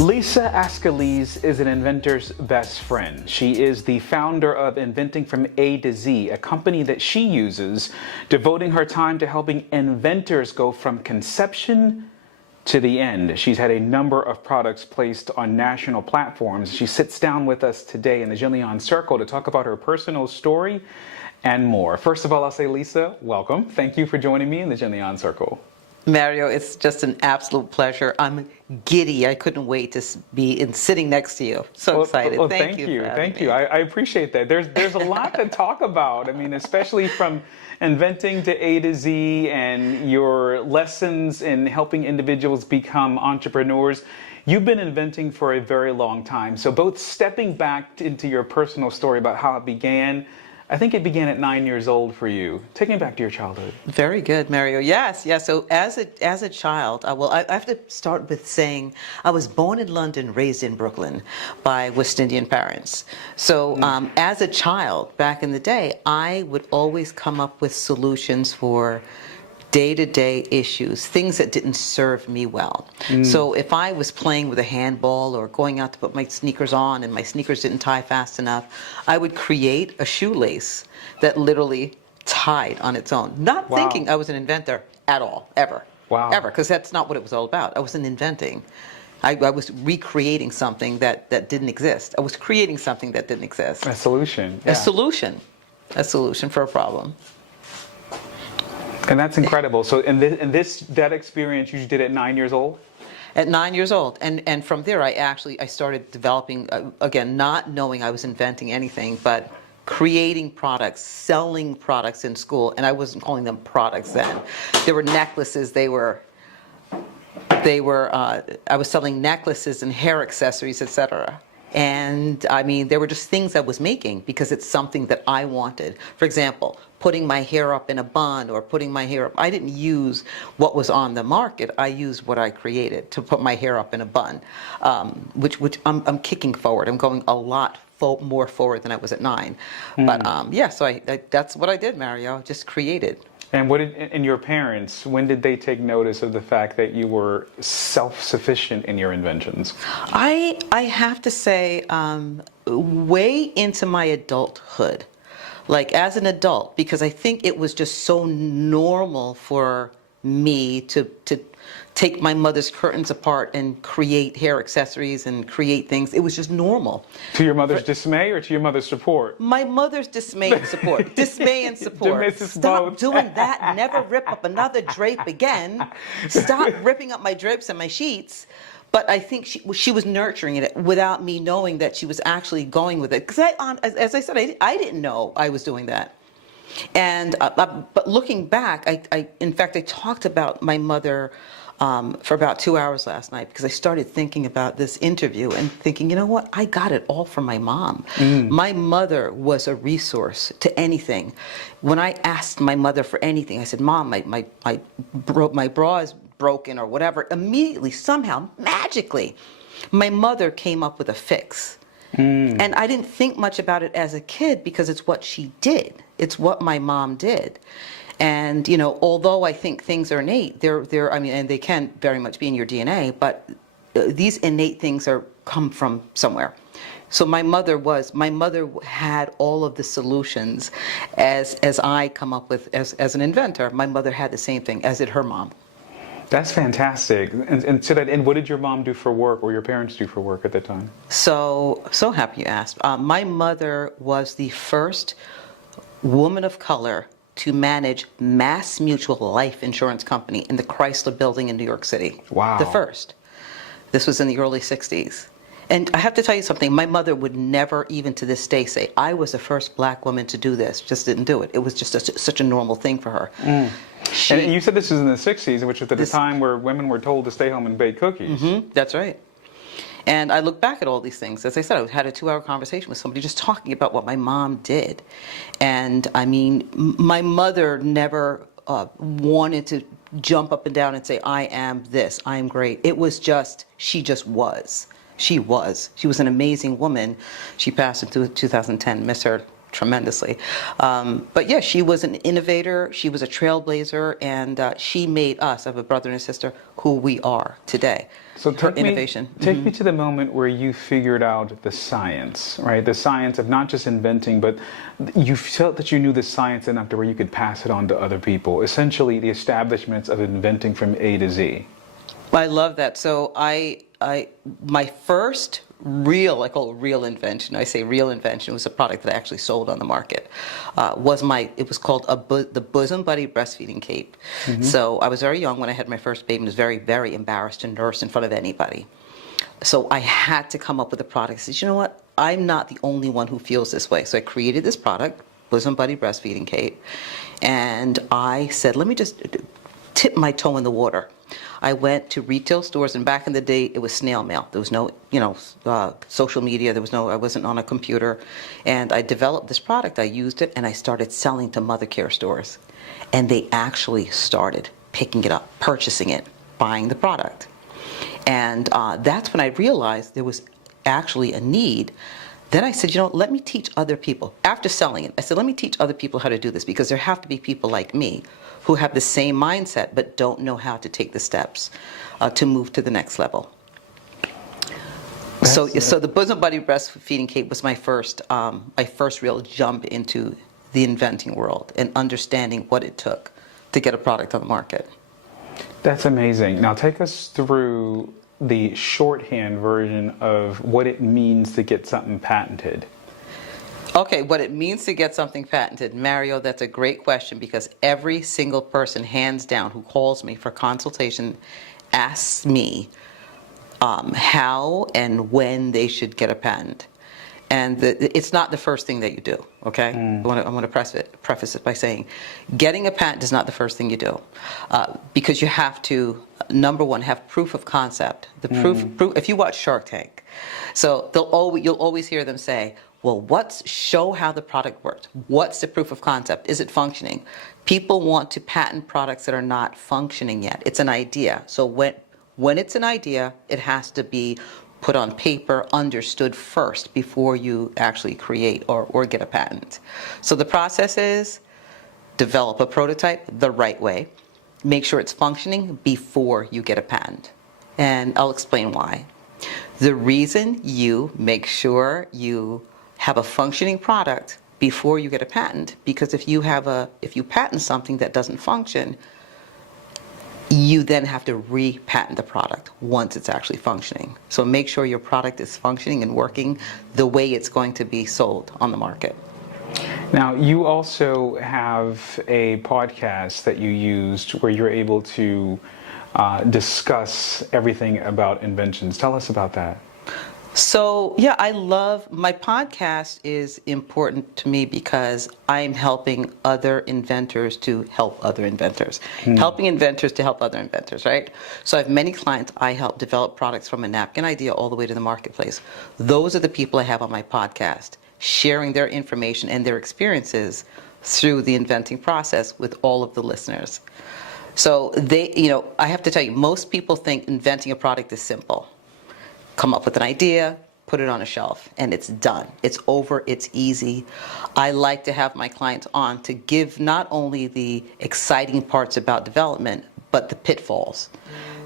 Lisa Ascolese is an inventor's best friend. She is the founder of Inventing from A to Z, a company that she uses, devoting her time to helping inventors go from conception to the end. She's had a number of products placed on national platforms. She sits down with us today in the Jenleeion Circle to talk about her personal story and more. First of all, I'll say, Lisa, welcome. Thank you for joining me in the Jenleeion Circle. Mario, it's just an absolute pleasure. I'm giddy. I couldn't wait to be sitting next to you. So excited. Well, thank you. Thank you. I appreciate that. There's a lot to talk about. I mean, especially from inventing to A to Z and your lessons in helping individuals become entrepreneurs. You've been inventing for a very long time. So both stepping back into your personal story about how it began, I think it began at 9 years old for you. Take me back to your childhood. Very good, Mario. Yes. So as a child, I have to start with saying I was born in London, raised in Brooklyn by West Indian parents. So as a child, back in the day, I would always come up with solutions for day-to-day issues, things that didn't serve me well. So if I was playing with a handball or going out to put my sneakers on and my sneakers didn't tie fast enough, I would create a shoelace that literally tied on its own. Not thinking I was an inventor at all, ever. Ever, because that's not what it was all about. I wasn't inventing. I was recreating something that didn't exist. I was creating something that didn't exist. A solution. Yeah. A solution for a problem. And that's incredible. So that experience you did at 9 years old? At 9 years old. And from there, I started developing, again, not knowing I was inventing anything, but creating products, selling products in school. And I wasn't calling them products then. There were necklaces. I was selling necklaces and hair accessories, etc. And I mean, there were just things I was making because it's something that I wanted. For example, putting my hair up in a bun or putting my hair up. I didn't use what was on the market. I used what I created to put my hair up in a bun, which I'm kicking forward. I'm going a lot more forward than I was at 9. But so that's what I did, Mario. Just created. And and your parents, when did they take notice of the fact that you were self-sufficient in your inventions? I have to say, way into my adulthood, like as an adult, because I think it was just so normal for me to take my mother's curtains apart and create hair accessories and create things. It was just normal. To your mother's dismay or to your mother's support? My mother's dismay and support. Dismay and support. Stop doing that. Never rip up another drape again. Stop ripping up my drapes and my sheets. But I think she was nurturing it without me knowing that she was actually going with it. Because as I said, I didn't know I was doing that. And but looking back, in fact, I talked about my mother for about 2 hours last night because I started thinking about this interview and thinking, you know what, I got it all from my mom. My mother was a resource to anything. When I asked my mother for anything, I said, Mom, my bra is broken or whatever. Immediately, somehow, magically, my mother came up with a fix. And I didn't think much about it as a kid because it's what she did. It's what my mom did. And, you know, although I think things are innate, and they can very much be in your DNA, but these innate things come from somewhere. So my mother had all of the solutions as I come up with as an inventor. My mother had the same thing, as did her mom. That's fantastic. And what did your mom do for work, or your parents do for work at the time? So happy you asked. My mother was the first woman of color to manage Mass Mutual Life Insurance Company in the Chrysler Building in New York City. Wow. The first. This was in the early 60s. And I have to tell you something, my mother would never, even to this day, say, I was the first black woman to do this. Just didn't do it. It was just such a normal thing for her. And you said this was in the 60s, which was at a time where women were told to stay home and bake cookies. That's right. And I look back at all these things. As I said, I had a 2-hour conversation with somebody just talking about what my mom did. And I mean, my mother never wanted to jump up and down and say, I am this, I am great. It was just, she just was. She was. She was an amazing woman. She passed in 2010, miss her tremendously. But yeah, she was an innovator. She was a trailblazer, and she made us, I have a brother and a sister, who we are today. So Her innovation. Take me to the moment where you figured out the science, right? The science of not just inventing, but you felt that you knew the science enough to where you could pass it on to other people. Essentially, the establishments of inventing from A to Z. I love that. So my first real, I call it real invention. I say real invention was a product that I actually sold on the market. It was called the Bosom Buddy breastfeeding cape. So I was very young when I had my first baby and was very, very embarrassed to nurse in front of anybody. So I had to come up with a product. I said, you know what? I'm not the only one who feels this way. So I created this product, Bosom Buddy breastfeeding cape, and I said, let me just tip my toe in the water. I went to retail stores, and back in the day, it was snail mail. There was no, social media. I wasn't on a computer. And I developed this product. I used it, and I started selling to mother care stores. And they actually started picking it up, purchasing it, buying the product. And that's when I realized there was actually a need. Then I said, let me teach other people. After selling it, I said, let me teach other people how to do this, because there have to be people like me who have the same mindset but don't know how to take the steps to move to the next level. So the Bosom Buddy breastfeeding cape was my first real jump into the inventing world and understanding what it took to get a product on the market. That's amazing. Now take us through the shorthand version of what it means to get something patented. Okay, what it means to get something patented. Mario, that's a great question, because every single person, hands down, who calls me for consultation asks me how and when they should get a patent. And it's not the first thing that you do, okay? I want to preface it by saying, getting a patent is not the first thing you do, because you have to, number one, have proof of concept. The proof. If you watch Shark Tank, so you'll always hear them say, well, show how the product works. What's the proof of concept? Is it functioning? People want to patent products that are not functioning yet. It's an idea. So when it's an idea, it has to be put on paper, understood first before you actually create or get a patent. So the process is develop a prototype the right way, make sure it's functioning before you get a patent. And I'll explain why. The reason you make sure you have a functioning product before you get a patent, because if you patent something that doesn't function, you then have to re-patent the product once it's actually functioning. So make sure your product is functioning and working the way it's going to be sold on the market. Now, you also have a podcast that you used where you're able to discuss everything about inventions. Tell us about that. So, yeah, my podcast is important to me because I'm helping other inventors to help other inventors. Helping inventors to help other inventors, right? So I have many clients I help develop products from a napkin idea all the way to the marketplace. Those are the people I have on my podcast, sharing their information and their experiences through the inventing process with all of the listeners. So I have to tell you, most people think inventing a product is simple. Come up with an idea, put it on a shelf, and it's done. It's over, it's easy. I like to have my clients on to give not only the exciting parts about development, but the pitfalls.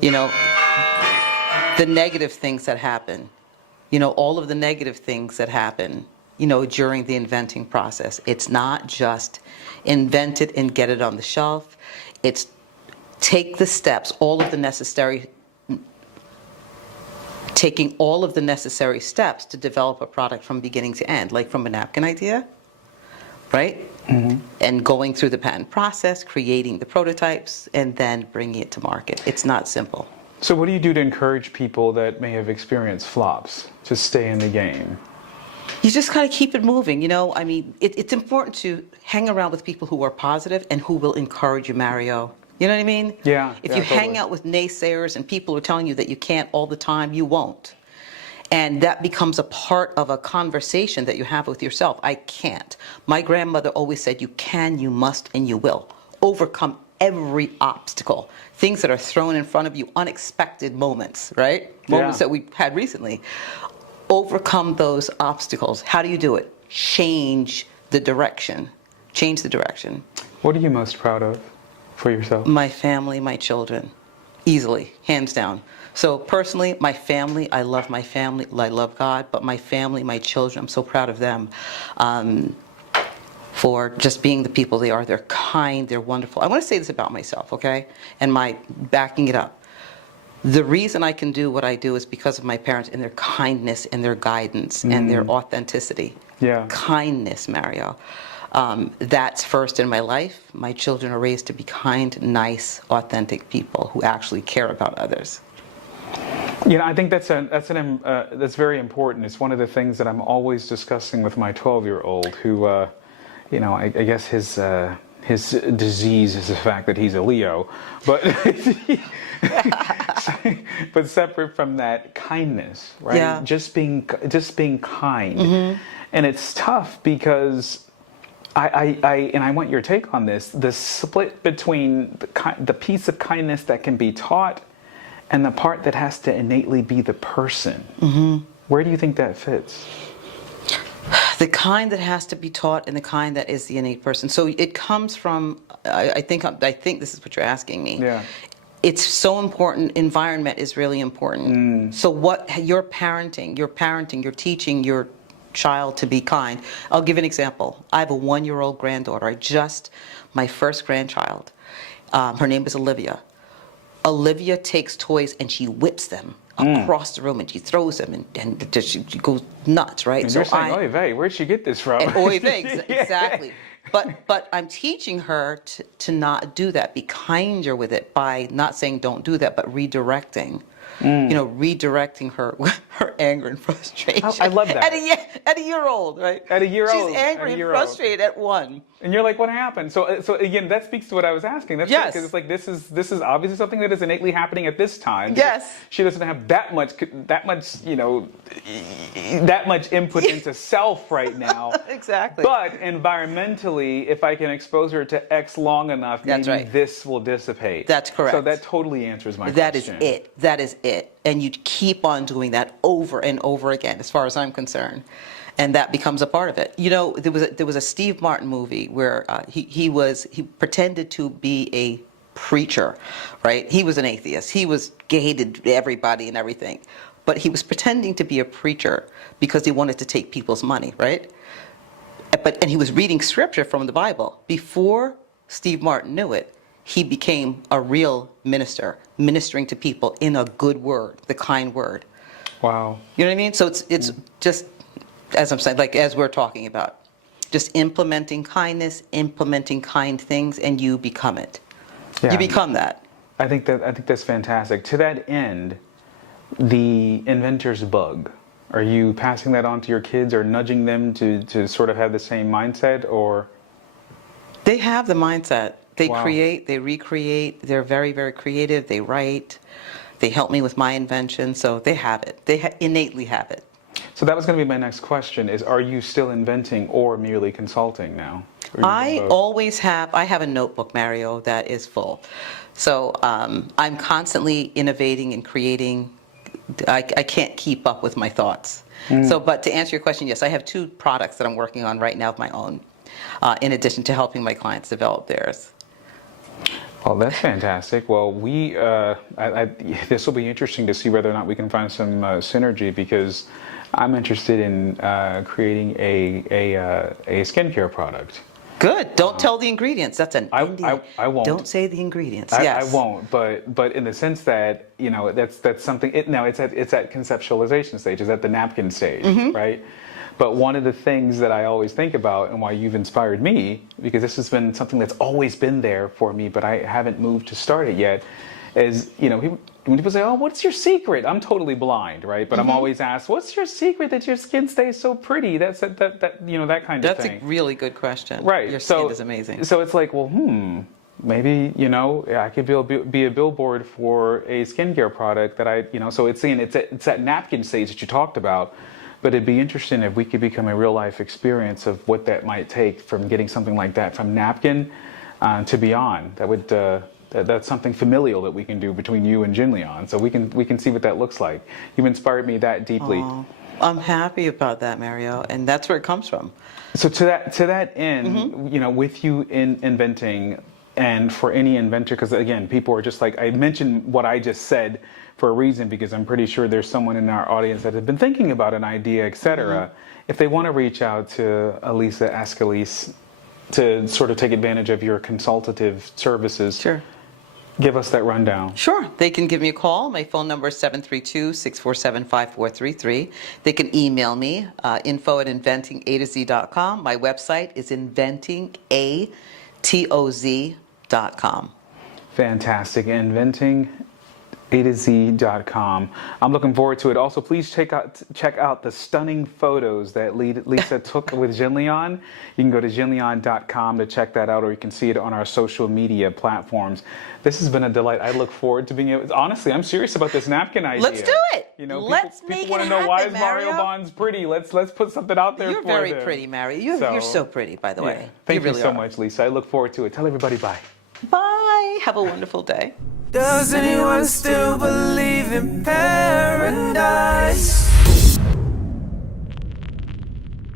The negative things that happen. All of the negative things that happen, during the inventing process. It's not just invent it and get it on the shelf. It's take the steps, taking all of the necessary steps to develop a product from beginning to end, like from a napkin idea, right? And going through the patent process, creating the prototypes, and then bringing it to market. It's not simple. So what do you do to encourage people that may have experienced flops to stay in the game? You just kind of keep it moving, it's important to hang around with people who are positive and who will encourage you, Mario. You know what I mean? Yeah. If you hang out with naysayers and people who are telling you that you can't all the time, you won't. And that becomes a part of a conversation that you have with yourself. I can't. My grandmother always said, you can, you must, and you will. Overcome every obstacle. Things that are thrown in front of you, unexpected moments, right? Moments that we had recently. Overcome those obstacles. How do you do it? Change the direction, change the direction. What are you most proud of for yourself? My family, my children, easily, hands down. So personally, my family, I love my family, I love God, but my family, my children, I'm so proud of them for just being the people they are. They're kind, they're wonderful. I want to say this about myself, okay? And my backing it up. The reason I can do what I do is because of my parents and their kindness and their guidance and their authenticity. Yeah. Kindness, Mario. That's first in my life. My children are raised to be kind, nice, authentic people who actually care about others. You know, I think that's very important. It's one of the things that I'm always discussing with my 12-year-old who, you know, I guess his disease is the fact that he's a Leo, but but separate from that, kindness, right? Yeah. Just being kind, and it's tough because I want your take on this. The split between the piece of kindness that can be taught and the part that has to innately be the person. Where do you think that fits? The kind that has to be taught and the kind that is the innate person. So it comes from, I think this is what you're asking me. Yeah. It's so important. Environment is really important. So what you're teaching your child to be kind. I'll give an example. I have a 1-year-old granddaughter. My first grandchild. Her name is Olivia. Olivia takes toys and she whips them across the room and she throws them and she goes nuts, right? And you're saying, oy vey, where'd she get this from? Oy vey, exactly. But I'm teaching her to not do that. Be kinder with it by not saying don't do that, but redirecting. You know, redirecting her anger and frustration. I love that. At a year old, right? At a year old. She's angry and frustrated at 1. And you're like, what happened? So again, that speaks to what I was asking. That's yes. Because it's like this is obviously something that is innately happening at this time. Yes. She doesn't have that much, you know, that much input into self right now. Exactly. But environmentally, if I can expose her to X long enough, That's maybe right. this will dissipate. That's correct. So that totally answers my That question. That is it. And you keep on doing that over and over again, as far as I'm concerned. And that becomes a part of it. You know, there was a Steve Martin movie where he pretended to be a preacher, right? He was an atheist. He hated everybody and everything. But he was pretending to be a preacher because he wanted to take people's money, right? And he was reading scripture from the Bible. Before Steve Martin knew it, he became a real minister, ministering to people in a good word, the kind word. Wow. You know what I mean? So it's just, as I'm saying, like as we're talking about, just implementing kindness, implementing kind things, and you become it. Yeah. You become that. I think that's fantastic. To that end, the inventor's bug. Are you passing that on to your kids or nudging them to sort of have the same mindset, or? They have the mindset. They Wow. create, they recreate. They're very, very creative. They write. They help me with my invention. So they have it. They innately have it. So that was going to be my next question is, are you still inventing or merely consulting now? I have a notebook, Mario, that is full. So I'm constantly innovating and creating. I can't keep up with my thoughts. So, but to answer your question, yes, I have 2 products that I'm working on right now of my own, in addition to helping my clients develop theirs. Well, that's fantastic. Well, this will be interesting to see whether or not we can find some synergy, because I'm interested in creating a skincare product. Good. Don't tell the ingredients. That's an Indian. I won't. Don't say the ingredients. I won't. But in the sense that, you know, that's something. It's at conceptualization stage. It's at the napkin stage, right? But one of the things that I always think about, and why you've inspired me, because this has been something that's always been there for me, but I haven't moved to start it yet, is, you know, when people say, oh, what's your secret? I'm totally blind, right? But I'm always asked, what's your secret that your skin stays so pretty? That you know, that kind of thing. That's a really good question. Right. Your skin is amazing. So it's like, well, maybe, you know, I could be a billboard for a skincare product that you know, so it's that napkin stage that you talked about. But it'd be interesting if we could become a real life experience of what that might take from getting something like that from napkin to beyond. That's something familial that we can do between you and Jenleeion. So we can see what that looks like. You've inspired me that deeply. Aww. I'm happy about that, Mario, and that's where it comes from. So to that end, you know, with you in inventing, and for any inventor, because again, people are just like, I mentioned what I just said for a reason, because I'm pretty sure there's someone in our audience that has been thinking about an idea, etc. If they want to reach out to Elisa Ascolese to sort of take advantage of your consultative services, Sure. Give us that rundown. Sure. They can give me a call. My phone number is 732-647-5433. They can email me, info@inventingatoz.com. My website is inventingatoz.com. Fantastic. inventingatoz.com. I'm looking forward to it. Also, please check out the stunning photos that Lisa took with Jenleeion. You can go to jenleeion.com to check that out, or you can see it on our social media platforms. This has been a delight. I look forward to being able. Honestly, I'm serious about this napkin idea. Let's do it. You know, Let's people make want it to know, why is happen, Mario Bonds pretty? Let's put something out there You're for them. very pretty, Mario. You're so pretty, by the way. Thank you really so are. much, Lisa. I look forward to it. Tell everybody bye. Bye. Have a wonderful day. Does anyone still believe in paradise?